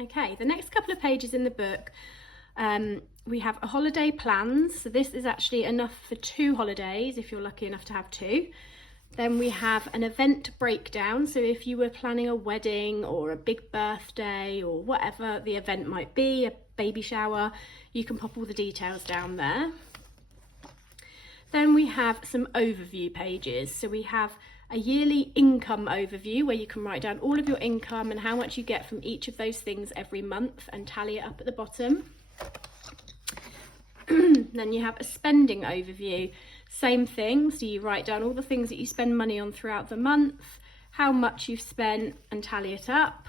Okay, the next couple of pages in the book, we have a holiday plans. So this is actually enough for 2 holidays if you're lucky enough to have 2. Then we have an event breakdown. So if you were planning a wedding or a big birthday or whatever the event might be, a baby shower, you can pop all the details down there. Then we have some overview pages. So we have a yearly income overview where you can write down all of your income and how much you get from each of those things every month and tally it up at the bottom. Then you have a spending overview. Same thing, so you write down all the things that you spend money on throughout the month, how much you've spent and tally it up.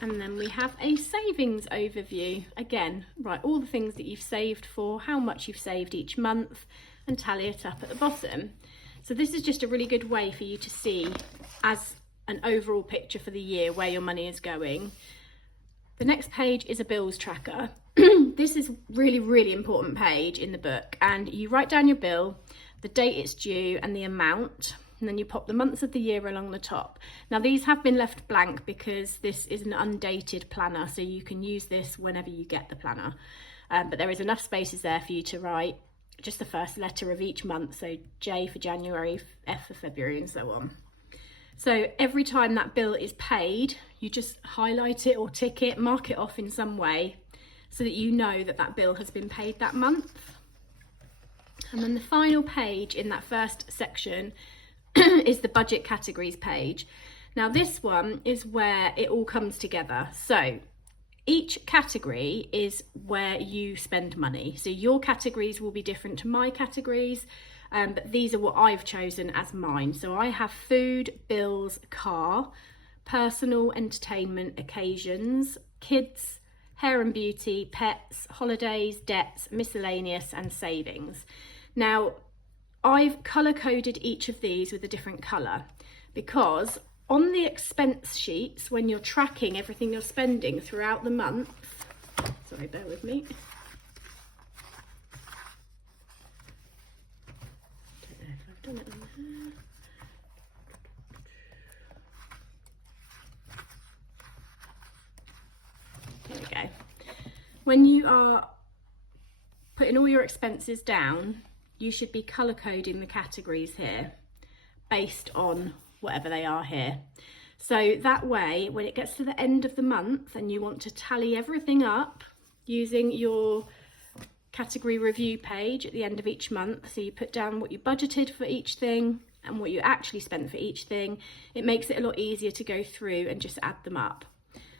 And then we have a savings overview. Again, write all the things that you've saved for, how much you've saved each month and tally it up at the bottom. So this is just a really good way for you to see as an overall picture for the year where your money is going. The next page is a bills tracker. This is really important page in the book, and you write down your bill, the date it's due and the amount, and then you pop the months of the year along the top. Now these have been left blank because this is an undated planner, so you can use this whenever you get the planner. But there is enough spaces there for you to write just the first letter of each month, so J for January, F for February and so on. So every time that bill is paid, you just highlight it or tick it, mark it off in some way so that you know that that bill has been paid that month. And then the final page in that first section is the budget categories page. Now this one is where it all comes together. So each category is where you spend money. So your categories will be different to my categories, but these are what I've chosen as mine. So I have food, bills, car, personal, entertainment, occasions, kids, hair and beauty, pets, holidays, debts, miscellaneous and savings. Now I've colour coded each of these with a different colour because on the expense sheets, when you're tracking everything you're spending throughout the month, sorry, bear with me. Don't know if I've done it on there. There we go. When you are putting all your expenses down, you should be colour coding the categories here based on whatever they are here. So that way, when it gets to the end of the month and you want to tally everything up using your category review page at the end of each month, so you put down what you budgeted for each thing and what you actually spent for each thing, it makes it a lot easier to go through and just add them up.